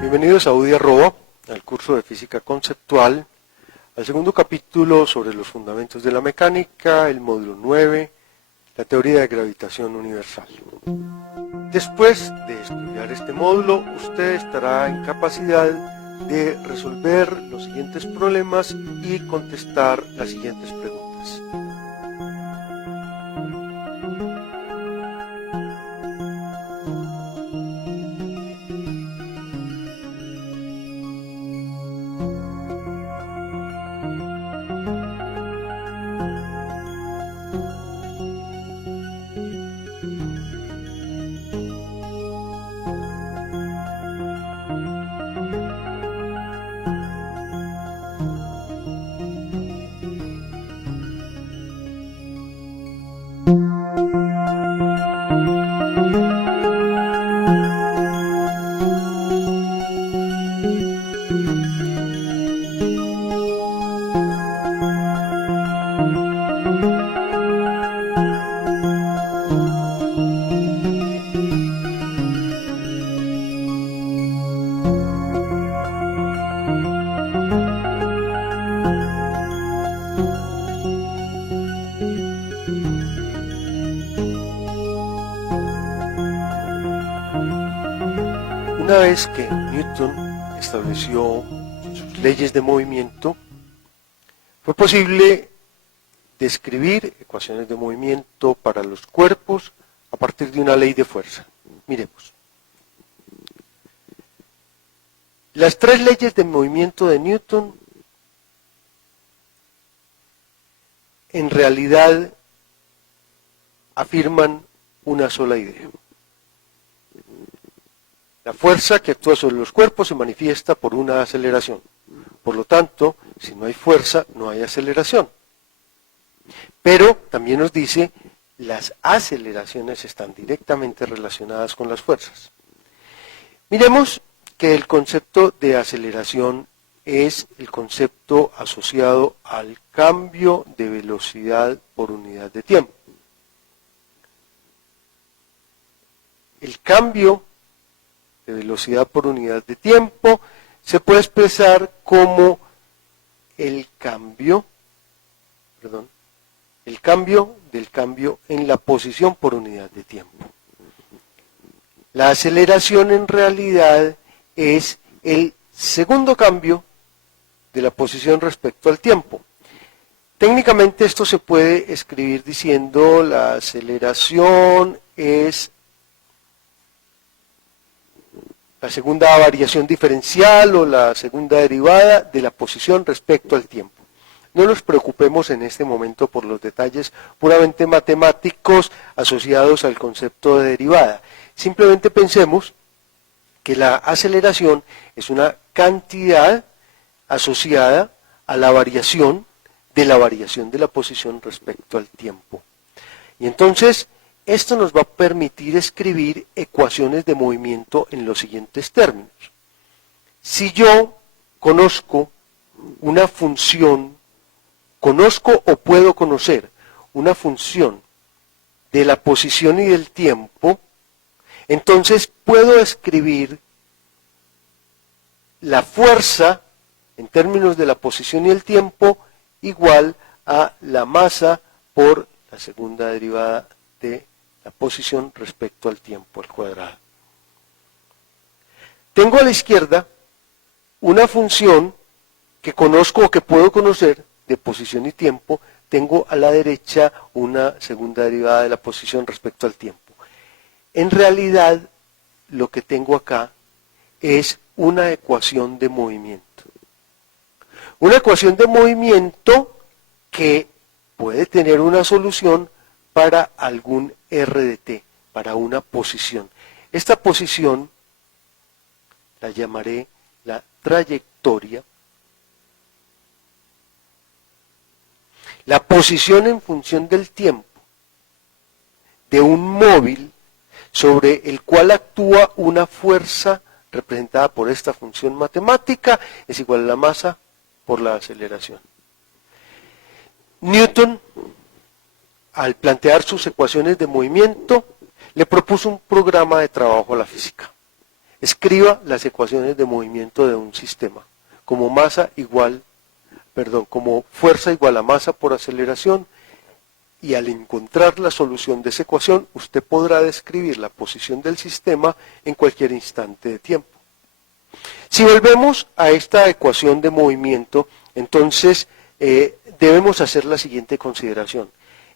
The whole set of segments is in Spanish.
Bienvenidos a UDI @ al curso de Física Conceptual, al segundo capítulo sobre los fundamentos de la mecánica, el módulo 9, la teoría de gravitación universal. Después de estudiar este módulo, usted estará en capacidad de resolver los siguientes problemas y contestar las siguientes preguntas. Una vez que Newton estableció sus leyes de movimiento, fue posible describir ecuaciones de movimiento para los cuerpos a partir de una ley de fuerza. Miremos. Las tres leyes de movimiento de Newton en realidad afirman una sola idea. La fuerza que actúa sobre los cuerpos se manifiesta por una aceleración. Por lo tanto, si no hay fuerza, no hay aceleración. Pero también nos dice, las aceleraciones están directamente relacionadas con las fuerzas. Miremos que el concepto de aceleración es el concepto asociado al cambio de velocidad por unidad de tiempo. El cambio de velocidad por unidad de tiempo se puede expresar como el cambio del cambio en la posición por unidad de tiempo. La aceleración en realidad es el segundo cambio de la posición respecto al tiempo. Técnicamente esto se puede escribir diciendo la aceleración es la segunda variación diferencial o la segunda derivada de la posición respecto al tiempo. No nos preocupemos en este momento por los detalles puramente matemáticos asociados al concepto de derivada. Simplemente pensemos que la aceleración es una cantidad asociada a la variación de la posición respecto al tiempo. Y entonces, esto nos va a permitir escribir ecuaciones de movimiento en los siguientes términos. Si yo conozco una función, conozco o puedo conocer una función de la posición y del tiempo, entonces puedo escribir la fuerza en términos de la posición y el tiempo igual a la masa por la segunda derivada de la posición respecto al tiempo al cuadrado. Tengo a la izquierda una función que conozco o que puedo conocer de posición y tiempo, tengo a la derecha una segunda derivada de la posición respecto al tiempo. En realidad, lo que tengo acá es una ecuación de movimiento. Una ecuación de movimiento que puede tener una solución para algún R de t, para una posición. Esta posición la llamaré la trayectoria. La posición en función del tiempo de un móvil sobre el cual actúa una fuerza representada por esta función matemática es igual a la masa por la aceleración. Newton, al plantear sus ecuaciones de movimiento, le propuso un programa de trabajo a la física. Escriba las ecuaciones de movimiento de un sistema como como fuerza igual a masa por aceleración, y al encontrar la solución de esa ecuación, usted podrá describir la posición del sistema en cualquier instante de tiempo. Si volvemos a esta ecuación de movimiento, entonces debemos hacer la siguiente consideración.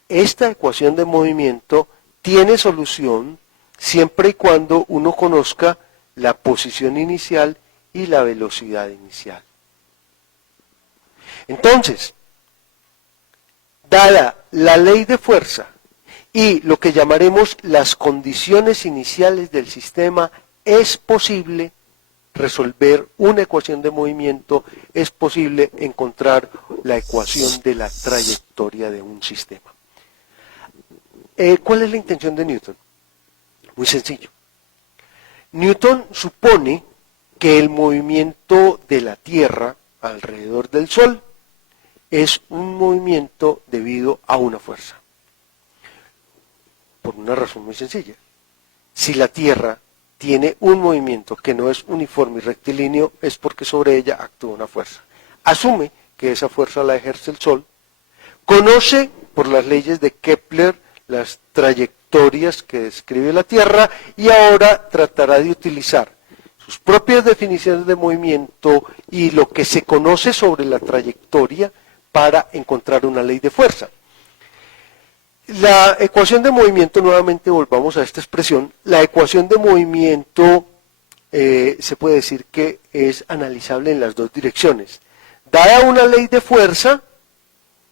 Esta ecuación de movimiento tiene solución siempre y cuando uno conozca la posición inicial y la velocidad inicial. Entonces, dada la ley de fuerza y lo que llamaremos las condiciones iniciales del sistema, es posible resolver una ecuación de movimiento, es posible encontrar la ecuación de la trayectoria de un sistema. ¿Cuál es la intención de Newton? Muy sencillo. Newton supone que el movimiento de la Tierra alrededor del Sol es un movimiento debido a una fuerza. Por una razón muy sencilla. Si la Tierra tiene un movimiento que no es uniforme y rectilíneo, es porque sobre ella actúa una fuerza. Asume que esa fuerza la ejerce el Sol, conoce por las leyes de Kepler las trayectorias que describe la Tierra y ahora tratará de utilizar sus propias definiciones de movimiento y lo que se conoce sobre la trayectoria para encontrar una ley de fuerza. La ecuación de movimiento, nuevamente volvamos a esta expresión, la ecuación de movimiento se puede decir que es analizable en las dos direcciones. Dada una ley de fuerza,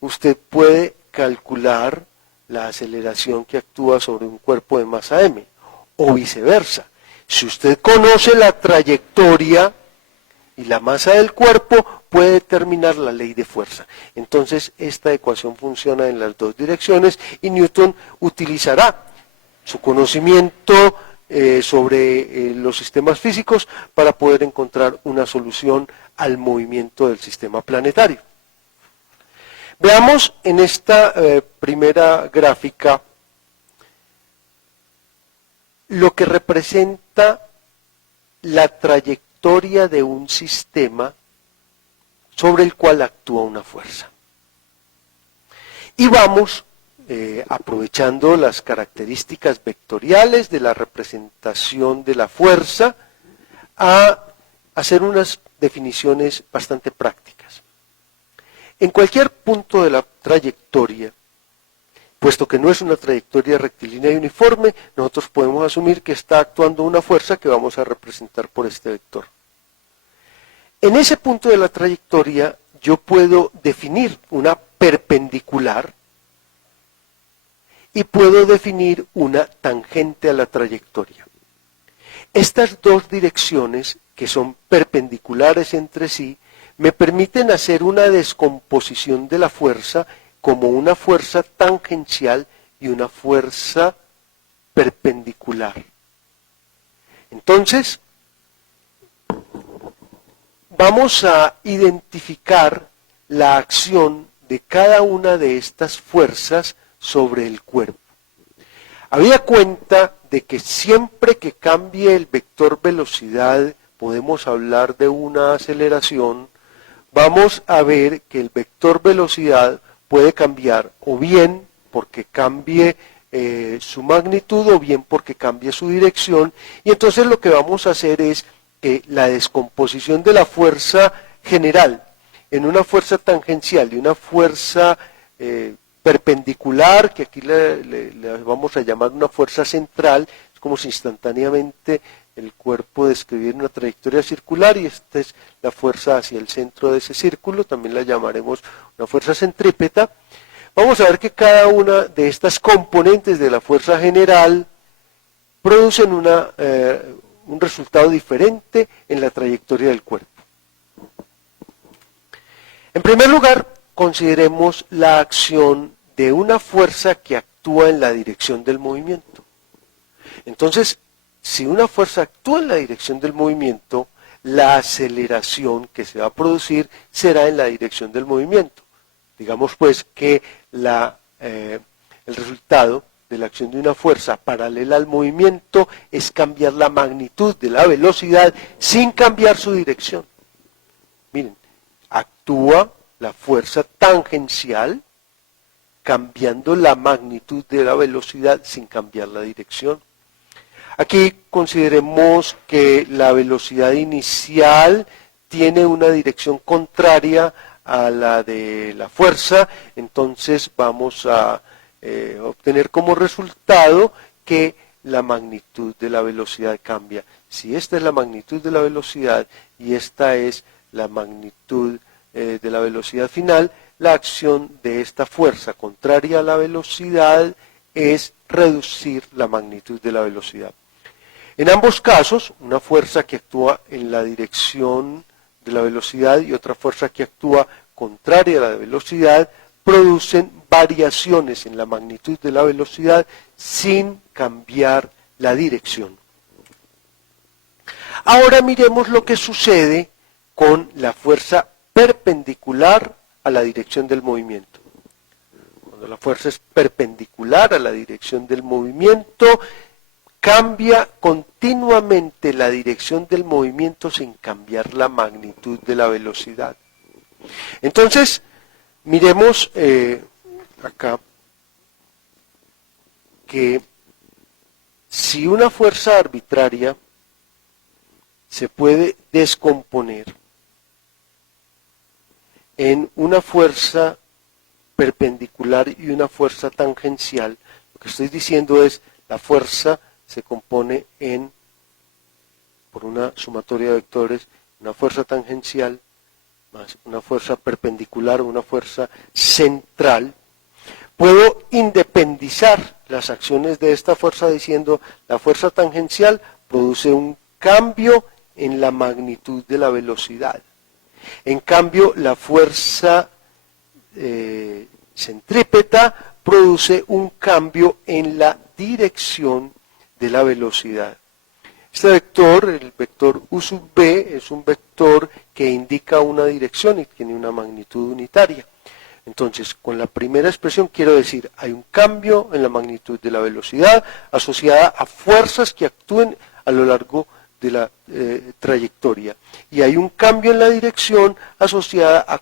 usted puede calcular la aceleración que actúa sobre un cuerpo de masa m, o viceversa. Si usted conoce la trayectoria y la masa del cuerpo, puede determinar la ley de fuerza. Entonces, esta ecuación funciona en las dos direcciones y Newton utilizará su conocimiento sobre los sistemas físicos para poder encontrar una solución al movimiento del sistema planetario. Veamos en esta primera gráfica lo que representa la trayectoria de un sistema sobre el cual actúa una fuerza. Y vamos, aprovechando las características vectoriales de la representación de la fuerza, a hacer unas definiciones bastante prácticas. En cualquier punto de la trayectoria, puesto que no es una trayectoria rectilínea y uniforme, nosotros podemos asumir que está actuando una fuerza que vamos a representar por este vector. En ese punto de la trayectoria yo puedo definir una perpendicular y puedo definir una tangente a la trayectoria. Estas dos direcciones, que son perpendiculares entre sí, me permiten hacer una descomposición de la fuerza como una fuerza tangencial y una fuerza perpendicular. Entonces, vamos a identificar la acción de cada una de estas fuerzas sobre el cuerpo. Habida cuenta de que siempre que cambie el vector velocidad podemos hablar de una aceleración, vamos a ver que el vector velocidad puede cambiar o bien porque cambie su magnitud o bien porque cambie su dirección, y entonces lo que vamos a hacer es que la descomposición de la fuerza general en una fuerza tangencial y una fuerza perpendicular, que aquí le vamos a llamar una fuerza central, es como si instantáneamente el cuerpo describiera una trayectoria circular y esta es la fuerza hacia el centro de ese círculo, también la llamaremos una fuerza centrípeta. vamos a ver que cada una de estas componentes de la fuerza general producen un resultado diferente en la trayectoria del cuerpo. En primer lugar, consideremos la acción de una fuerza que actúa en la dirección del movimiento. Entonces, si una fuerza actúa en la dirección del movimiento, la aceleración que se va a producir será en la dirección del movimiento. Digamos pues que el resultado de la acción de una fuerza paralela al movimiento es cambiar la magnitud de la velocidad sin cambiar su dirección. Miren, actúa la fuerza tangencial cambiando la magnitud de la velocidad sin cambiar la dirección. Aquí consideremos que la velocidad inicial tiene una dirección contraria a la de la fuerza, entonces vamos a obtener como resultado que la magnitud de la velocidad cambia. Si esta es la magnitud de la velocidad y esta es la magnitud de la velocidad final, la acción de esta fuerza contraria a la velocidad es reducir la magnitud de la velocidad. En ambos casos, una fuerza que actúa en la dirección de la velocidad y otra fuerza que actúa contraria a la velocidad producen variaciones en la magnitud de la velocidad sin cambiar la dirección. Ahora miremos lo que sucede con la fuerza perpendicular a la dirección del movimiento. Cuando la fuerza es perpendicular a la dirección del movimiento, cambia continuamente la dirección del movimiento sin cambiar la magnitud de la velocidad. Entonces, miremos acá que si una fuerza arbitraria se puede descomponer en una fuerza perpendicular y una fuerza tangencial, lo que estoy diciendo es la fuerza se compone por una sumatoria de vectores, una fuerza tangencial más una fuerza perpendicular o una fuerza central. Puedo independizar las acciones de esta fuerza diciendo la fuerza tangencial produce un cambio en la magnitud de la velocidad. En cambio, la fuerza centrípeta produce un cambio en la dirección de la velocidad. Este vector, el vector U sub B, es un vector que indica una dirección y tiene una magnitud unitaria. Entonces, con la primera expresión quiero decir, hay un cambio en la magnitud de la velocidad asociada a fuerzas que actúen a lo largo de la trayectoria. Y hay un cambio en la dirección asociada a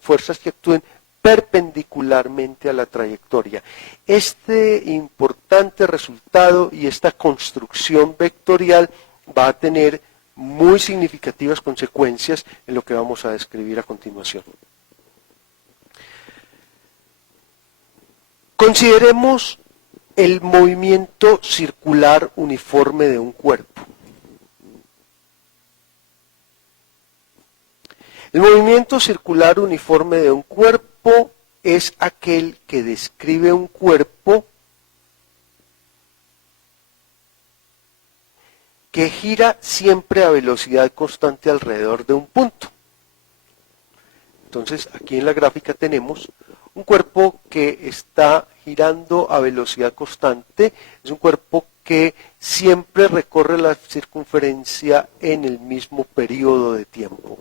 fuerzas que actúen perpendicularmente a la trayectoria. Este importante resultado y esta construcción vectorial va a tener muy significativas consecuencias en lo que vamos a describir a continuación. Consideremos el movimiento circular uniforme de un cuerpo. El movimiento circular uniforme de un cuerpo es aquel que describe un cuerpo que gira siempre a velocidad constante alrededor de un punto. Entonces, aquí en la gráfica tenemos un cuerpo que está girando a velocidad constante, es un cuerpo que siempre recorre la circunferencia en el mismo periodo de tiempo.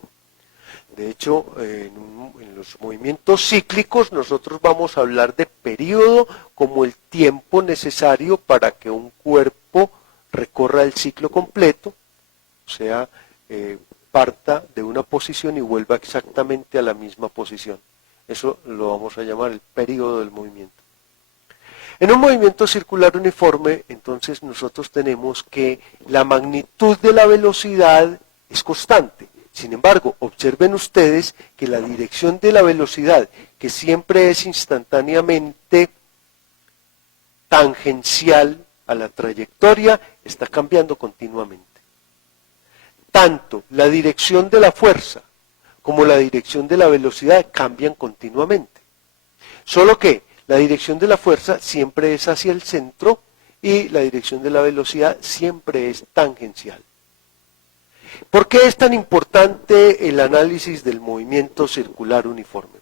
De hecho, en los movimientos cíclicos nosotros vamos a hablar de periodo como el tiempo necesario para que un cuerpo recorra el ciclo completo, o sea, parta de una posición y vuelva exactamente a la misma posición. Eso lo vamos a llamar el periodo del movimiento. En un movimiento circular uniforme, entonces nosotros tenemos que la magnitud de la velocidad es constante. Sin embargo, observen ustedes que la dirección de la velocidad, que siempre es instantáneamente tangencial a la trayectoria, está cambiando continuamente. Tanto la dirección de la fuerza como la dirección de la velocidad cambian continuamente. Solo que La dirección de la fuerza siempre es hacia el centro y la dirección de la velocidad siempre es tangencial. ¿Por qué es tan importante el análisis del movimiento circular uniforme?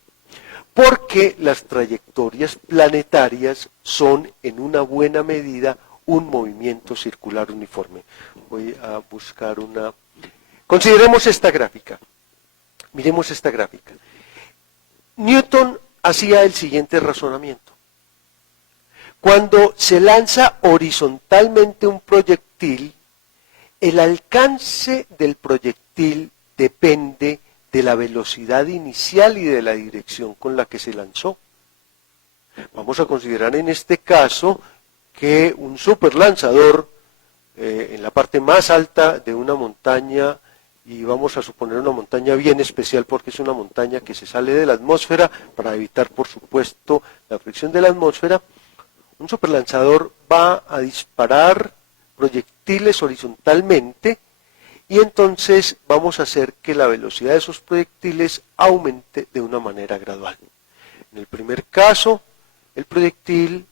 Porque las trayectorias planetarias son en una buena medida un movimiento circular uniforme. Voy a buscar una... Consideremos esta gráfica. Miremos esta gráfica. Newton hacía el siguiente razonamiento. Cuando se lanza horizontalmente un proyectil, el alcance del proyectil depende de la velocidad inicial y de la dirección con la que se lanzó. Vamos a considerar en este caso que un superlanzador en la parte más alta de una montaña, y vamos a suponer una montaña bien especial porque es una montaña que se sale de la atmósfera para evitar, por supuesto, la fricción de la atmósfera, un superlanzador va a disparar proyectiles horizontalmente y entonces vamos a hacer que la velocidad de esos proyectiles aumente de una manera gradual. En el primer caso, el proyectil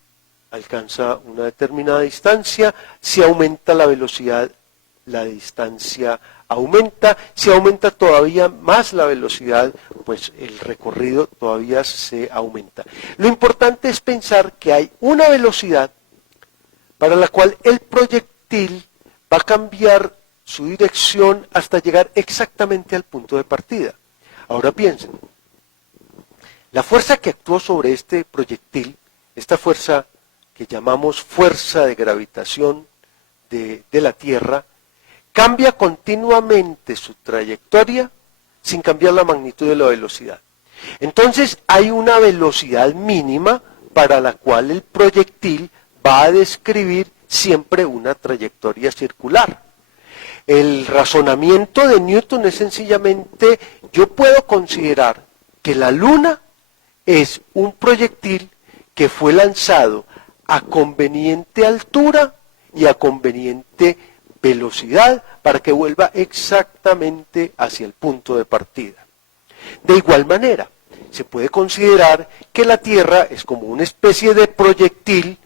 alcanza una determinada distancia, si aumenta la velocidad, la distancia aumenta, si aumenta todavía más la velocidad, pues el recorrido todavía se aumenta. Lo importante es pensar que hay una velocidad para la cual el proyectil va a cambiar su dirección hasta llegar exactamente al punto de partida. Ahora piensen, la fuerza que actuó sobre este proyectil, esta fuerza que llamamos fuerza de gravitación de la Tierra, cambia continuamente su trayectoria sin cambiar la magnitud de la velocidad. Entonces hay una velocidad mínima para la cual el proyectil va a describir siempre una trayectoria circular. El razonamiento de Newton es sencillamente, yo puedo considerar que la Luna es un proyectil que fue lanzado a conveniente altura y a conveniente velocidad para que vuelva exactamente hacia el punto de partida. De igual manera, se puede considerar que la Tierra es como una especie de proyectil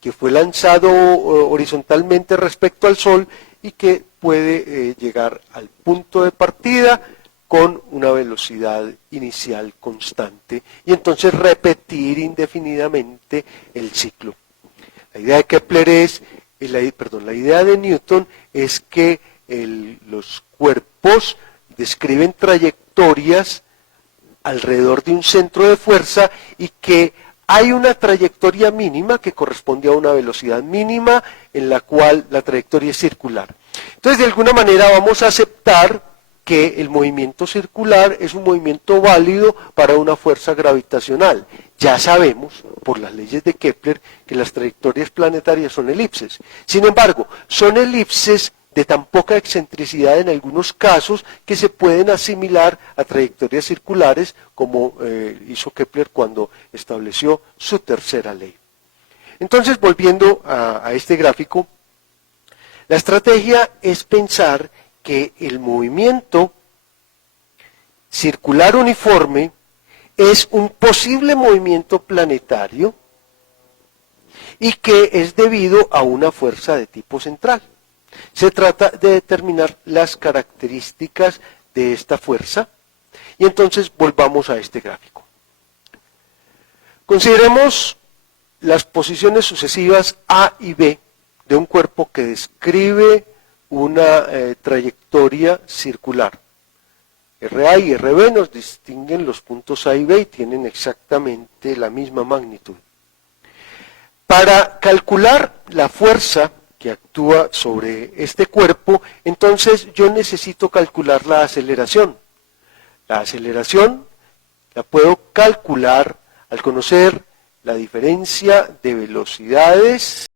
que fue lanzado horizontalmente respecto al Sol y que puede llegar al punto de partida con una velocidad inicial constante y entonces repetir indefinidamente el ciclo. La idea de Kepler es, la idea de Newton es que los cuerpos describen trayectorias alrededor de un centro de fuerza y que hay una trayectoria mínima que corresponde a una velocidad mínima en la cual la trayectoria es circular. Entonces, de alguna manera vamos a aceptar que el movimiento circular es un movimiento válido para una fuerza gravitacional. Ya sabemos, por las leyes de Kepler, que las trayectorias planetarias son elipses. Sin embargo, son elipses de tan poca excentricidad en algunos casos que se pueden asimilar a trayectorias circulares, como hizo Kepler cuando estableció su tercera ley. Entonces, volviendo a este gráfico, la estrategia es pensar que el movimiento circular uniforme es un posible movimiento planetario y que es debido a una fuerza de tipo central. Se trata de determinar las características de esta fuerza y entonces volvamos a este gráfico. Consideremos las posiciones sucesivas A y B de un cuerpo que describe una trayectoria circular. RA y RB nos distinguen los puntos A y B y tienen exactamente la misma magnitud. Para calcular la fuerza que actúa sobre este cuerpo, entonces yo necesito calcular la aceleración. La aceleración la puedo calcular al conocer la diferencia de velocidades